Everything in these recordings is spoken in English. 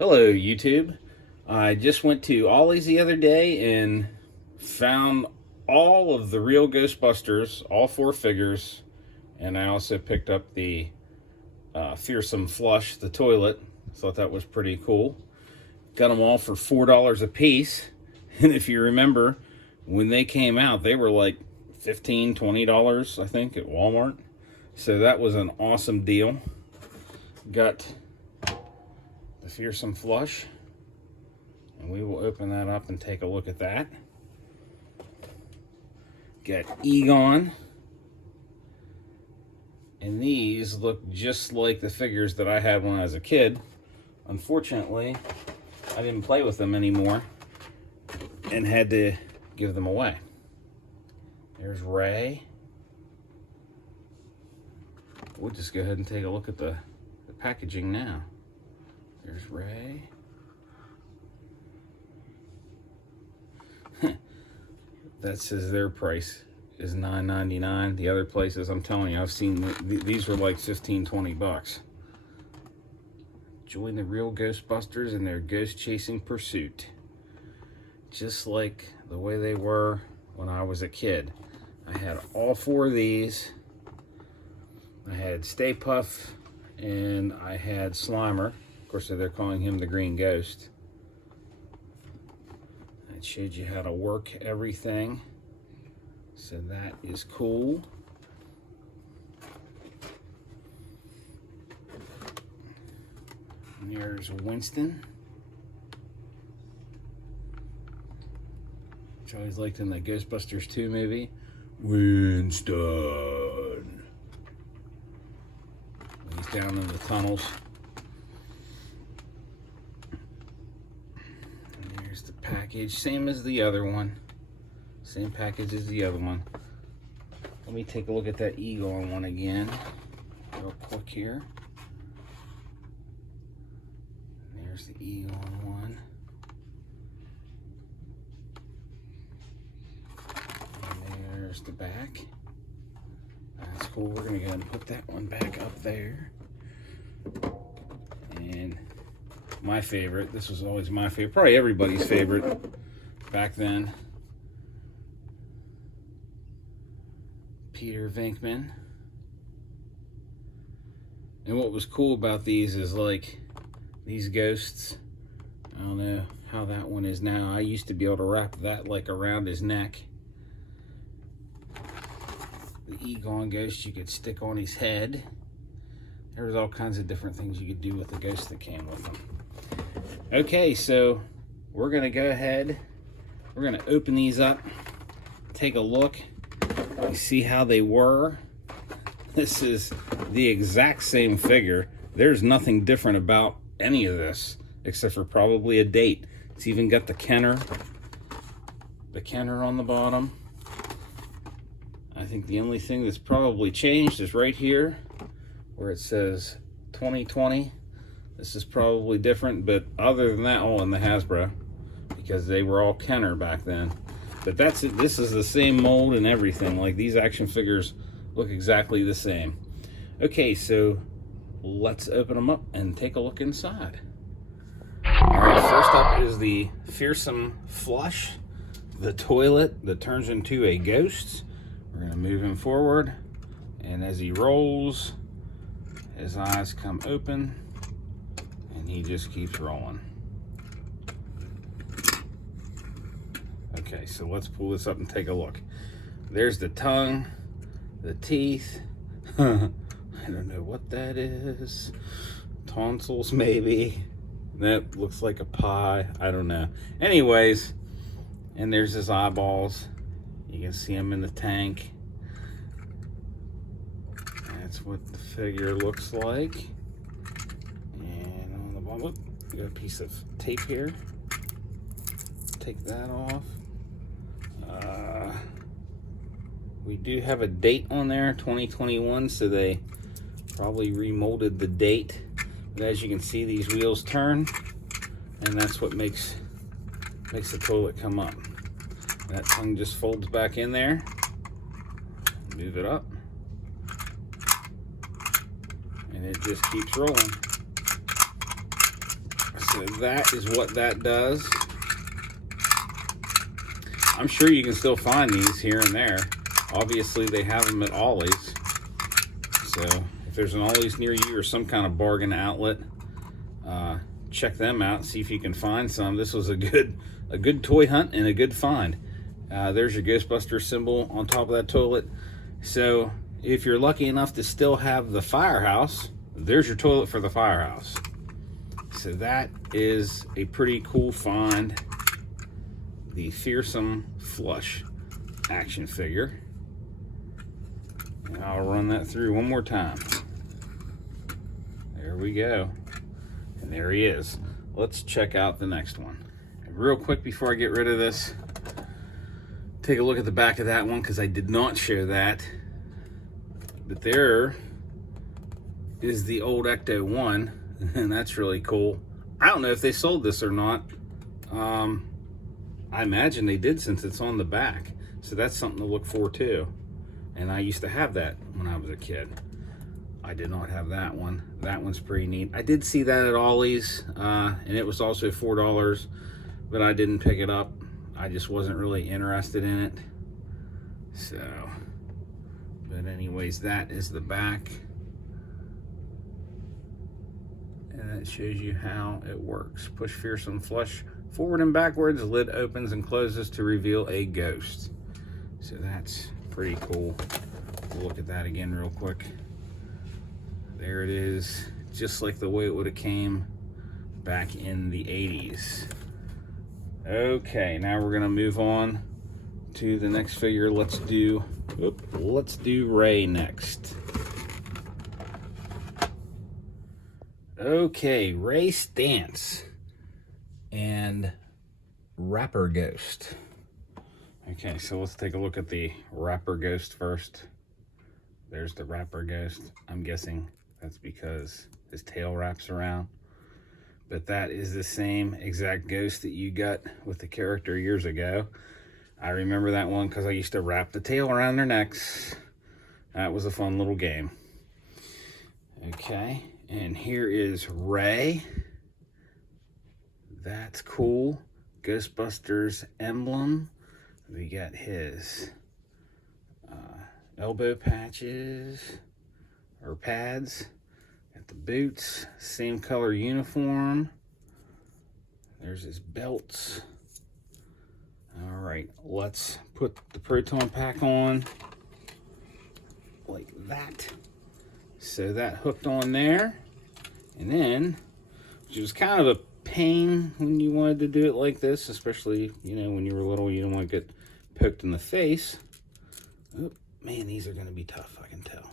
Hello, YouTube. I just went to Ollie's the other day and found all of the Real Ghostbusters, all 4 figures, and I also picked up the Fearsome Flush, the toilet. Thought that was pretty cool. Got them all for $4 a piece, and if you remember, when they came out, they were like $15, $20, I think, at Walmart. So that was an awesome deal. Got the Fearsome Flush, and we will open that up and take a look at that. Got Egon, and these look just like the figures that I had when I was a kid. Unfortunately, I didn't play with them anymore and had to give them away. There's Ray. We'll just go ahead and take a look at the packaging now. There's Ray. That says their price is $9.99. The other places, I'm telling you, I've seen these were like $15-20. Join the Real Ghostbusters in their ghost-chasing pursuit. Just like the way they were when I was a kid. I had all 4 of these. I had Stay Puft and I had Slimer. Of course, they're calling him the Green Ghost. It showed you how to work everything. So that is cool. And there's Winston, which I always liked in the Ghostbusters 2 movie. Winston. He's down in the tunnels. And there's the package, same as the other one. Same package as the other one. Let me take a look at that Egon one again, real quick here. There's the Egon one. And there's the back. That's cool. We're gonna go ahead and put that one back up there. And my favorite, this was always my favorite, probably everybody's favorite back then. Peter Venkman. And what was cool about these is like these ghosts, I don't know how that one is now. I used to be able to wrap that like around his neck. The Egon ghost you could stick on his head. There was all kinds of different things you could do with the ghost that came with them. Okay, so we're gonna go ahead, we're gonna open these up, take a look, and see how they were. This is the exact same figure. There's nothing different about any of this, except for probably a date. It's even got the Kenner on the bottom. I think the only thing that's probably changed is right here where it says 2020. This is probably different, but other than that, oh, and the Hasbro, because they were all Kenner back then. But that's it. This is the same mold and everything. Like, these action figures look exactly the same. Okay, so let's open them up and take a look inside. All right, first up is the Fearsome Flush, the toilet that turns into a ghost. We're gonna move him forward, and as he rolls, his eyes come open, and he just keeps rolling. Okay, so let's pull this up and take a look. There's the tongue, the teeth. I don't know what that is. Tonsils, maybe. That looks like a pie. I don't know. Anyways, and there's his eyeballs. You can see him in the tank. That's what the figure looks like. And on the bottom, we got a piece of tape here. Take that off. We do have a date on there, 2021, so they probably remolded the date. But as you can see, these wheels turn, and that's what makes the toilet come up. That tongue just folds back in there. Move it up. And it just keeps rolling. So that is what that does. I'm sure you can still find these here and there. Obviously, they have them at Ollie's. So if there's an Ollie's near you or some kind of bargain outlet, check them out. See if you can find some. This was a good toy hunt and a good find. There's your Ghostbusters symbol on top of that toilet. So if you're lucky enough to still have the firehouse, there's your toilet for the firehouse. So that is a pretty cool find. The Fearsome Flush action figure. And I'll run that through one more time. There we go. And there he is. Let's check out the next one. And real quick before I get rid of this, take a look at the back of that one because I did not show that. But there is the old Ecto 1, and that's really cool. I don't know if they sold this or not. I imagine they did since it's on the back. So that's something to look for too. And I used to have that when I was a kid. I did not have that one. That one's pretty neat. I did see that at Ollie's, and it was also $4, but I didn't pick it up. I just wasn't really interested in it. So, but anyways, that is the back. And it shows you how it works. Push Fearsome Flush forward and backwards. The lid opens and closes to reveal a ghost. So that's pretty cool. We'll look at that again real quick. There it is, just like the way it would have came back in the 80s. Okay, now we're gonna move on to the next figure. Let's do Ray next. Okay, Ray Stantz and Rapper Ghost. Okay, so let's take a look at the Rapper Ghost first. There's the Rapper Ghost. I'm guessing that's because his tail wraps around. But that is the same exact ghost that you got with the character years ago. I remember that one because I used to wrap the tail around their necks. That was a fun little game. Okay, and here is Ray. That's cool. Ghostbusters emblem. We got his elbow patches or pads. Got the boots, same color uniform. There's his belts. All right, let's put the proton pack on like that. So that hooked on there. And then, which was kind of a pain when you wanted to do it like this, especially, you know, when you were little, you don't want to get poked in the face. Oh, man, these are going to be tough, I can tell.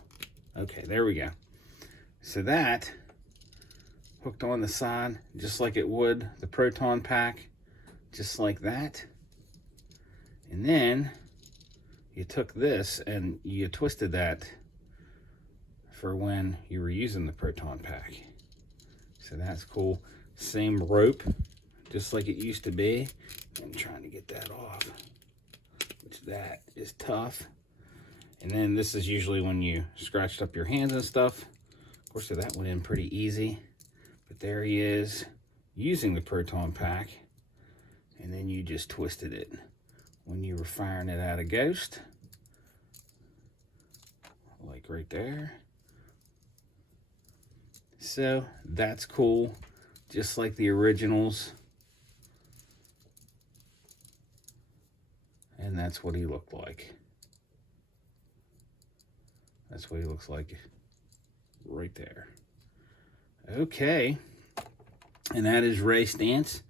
Okay, there we go. So that hooked on the side, just like it would the proton pack, just like that. And then you took this and you twisted that for when you were using the proton pack. So that's cool. Same rope, just like it used to be. I'm trying to get that off, which that is tough. And then this is usually when you scratched up your hands and stuff. Of course, so that went in pretty easy. But there he is, using the proton pack. And then you just twisted it when you were firing it at a ghost. Like right there. So that's cool, just like the originals. And that's what he looked like. That's what he looks like right there. Okay, and that is Ray Stantz.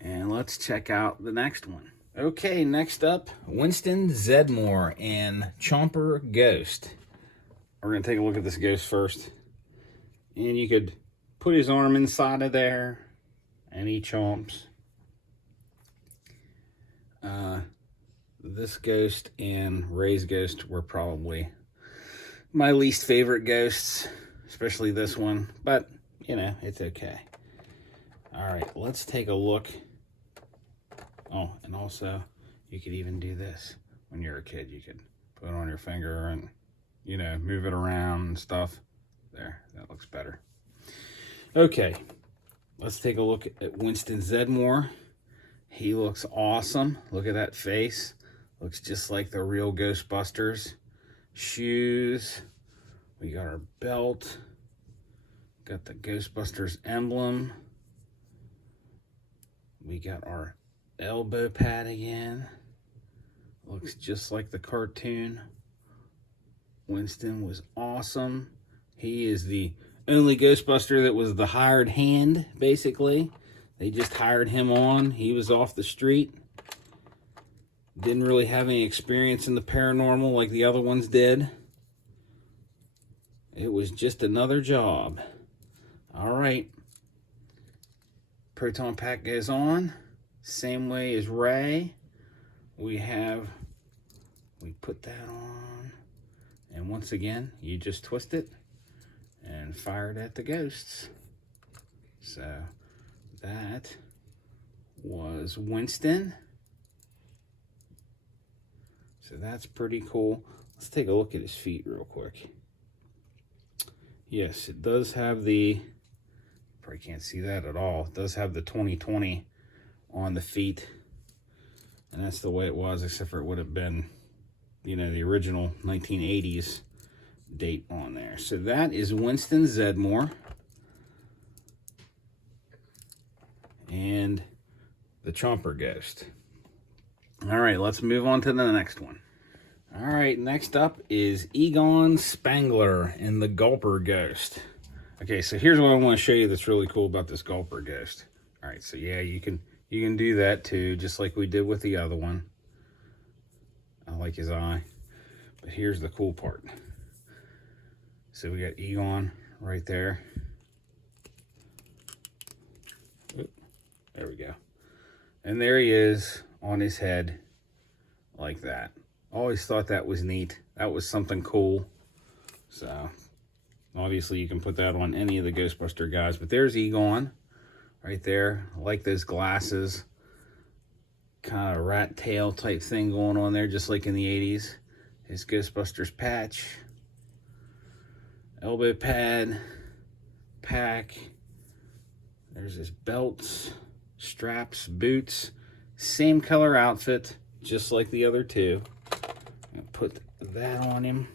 And let's check out the next one. Okay, next up, Winston Zeddemore and Chomper Ghost. We're gonna take a look at this ghost first. And you could put his arm inside of there, and he chomps. This ghost and Ray's ghost were probably my least favorite ghosts, especially this one, but you know, it's okay. All right, let's take a look. Oh, and also you could even do this when you're a kid. You could put it on your finger and, you know, move it around and stuff. There, that looks better. Okay, let's take a look at Winston Zeddemore. He looks awesome. Look at that face. Looks just like the Real Ghostbusters. Shoes. We got our belt. Got the Ghostbusters emblem. We got our elbow pad again. Looks just like the cartoon. Winston was awesome. He is the only Ghostbuster that was the hired hand, basically. They just hired him on. He was off the street. Didn't really have any experience in the paranormal like the other ones did. It was just another job. All right. Proton pack goes on. Same way as Ray. We put that on. And once again, you just twist it and fire it at the ghosts. So that was Winston. So that's pretty cool. Let's take a look at his feet real quick. Yes, it does have the, probably can't see that at all. It does have the 2020 on the feet. And that's the way it was, except for it would have been, you know, the original 1980s date on there. So that is Winston Zeddemore. And the Chomper Ghost. All right, let's move on to the next one. All right, next up is Egon Spangler and the Gulper Ghost. Okay, so here's what I want to show you that's really cool about this Gulper Ghost. All right, so yeah, you can do that too, just like we did with the other one. I like his eye. But here's the cool part. So we got Egon right there. Oop, there we go. And there he is on his head like that. Always thought that was neat. That was something cool. So obviously you can put that on any of the Ghostbuster guys. But there's Egon right there. I like those glasses. Kind of rat tail type thing going on there, just like in the 80s. His Ghostbusters patch. Elbow pad. Pack. There's his belts. Straps. Boots. Same color outfit, just like the other two. I'm going to put that on him.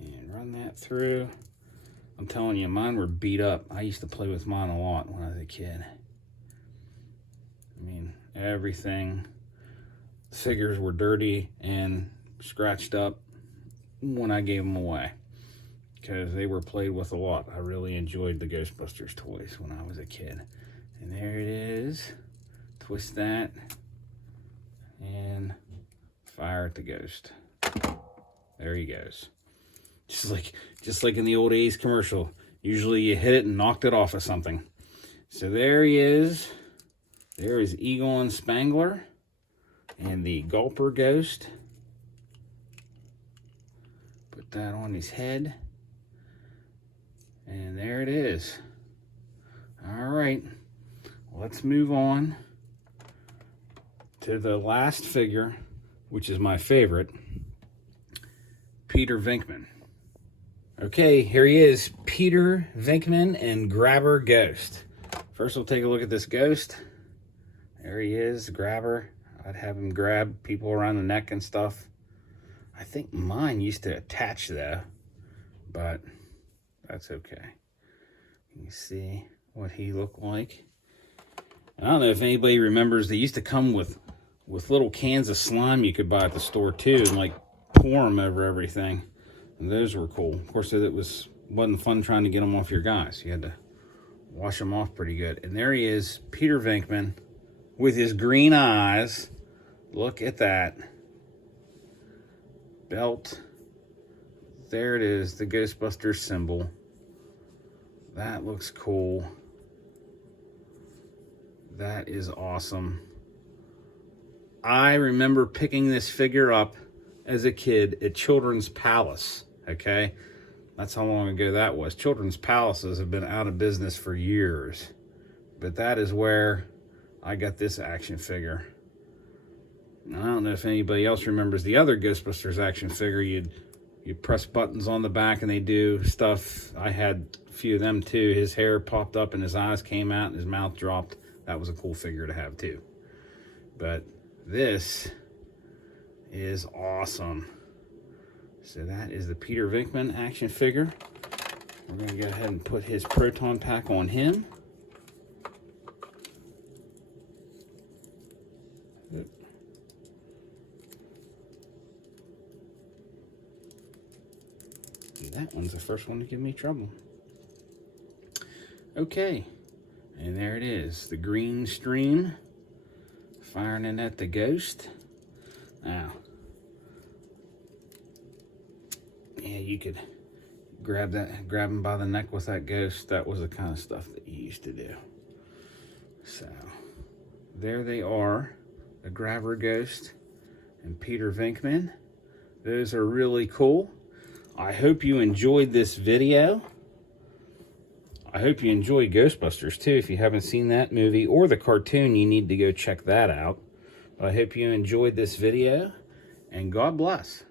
And run that through. I'm telling you, mine were beat up. I used to play with mine a lot when I was a kid. I mean, everything. The figures were dirty and scratched up when I gave them away, because they were played with a lot. I really enjoyed the Ghostbusters toys when I was a kid. And there it is. Twist that and fire at the ghost. There he goes. Just like in the old 80s commercial. Usually you hit it and knocked it off of something. So there he is. There is Egon Spangler and the Gulper Ghost. Put that on his head. And there it is. All right. Let's move on to the last figure, which is my favorite, Peter Venkman. Okay, here he is, Peter Venkman and Grabber Ghost. First, we'll take a look at this ghost. There he is, Grabber. I'd have him grab people around the neck and stuff. I think mine used to attach though, but that's okay. You see what he looked like. I don't know if anybody remembers, they used to come with little cans of slime you could buy at the store too, and like pour them over everything. And those were cool. Of course, it wasn't fun trying to get them off your guys. You had to wash them off pretty good. And there he is, Peter Venkman, with his green eyes. Look at that. Belt. There it is, the Ghostbusters symbol. That looks cool. That is awesome. I remember picking this figure up as a kid at Children's Palace, okay? That's how long ago that was. Children's Palaces have been out of business for years. But that is where I got this action figure. I don't know if anybody else remembers the other Ghostbusters action figure. You'd You press buttons on the back and they do stuff. I had a few of them too. His hair popped up and his eyes came out and his mouth dropped. That was a cool figure to have too. But this is awesome. So that is the Peter Venkman action figure. We're going to go ahead and put his proton pack on him. That one's the first one to give me trouble. Okay, and there it is, the green stream firing in at the Ghost. Now, yeah, you could grab him by the neck with that Ghost. That was the kind of stuff that you used to do. So, there they are, the Grabber Ghost and Peter Venkman. Those are really cool. I hope you enjoyed this video. I hope you enjoyed Ghostbusters too. If you haven't seen that movie or the cartoon, you need to go check that out. But I hope you enjoyed this video, and God bless.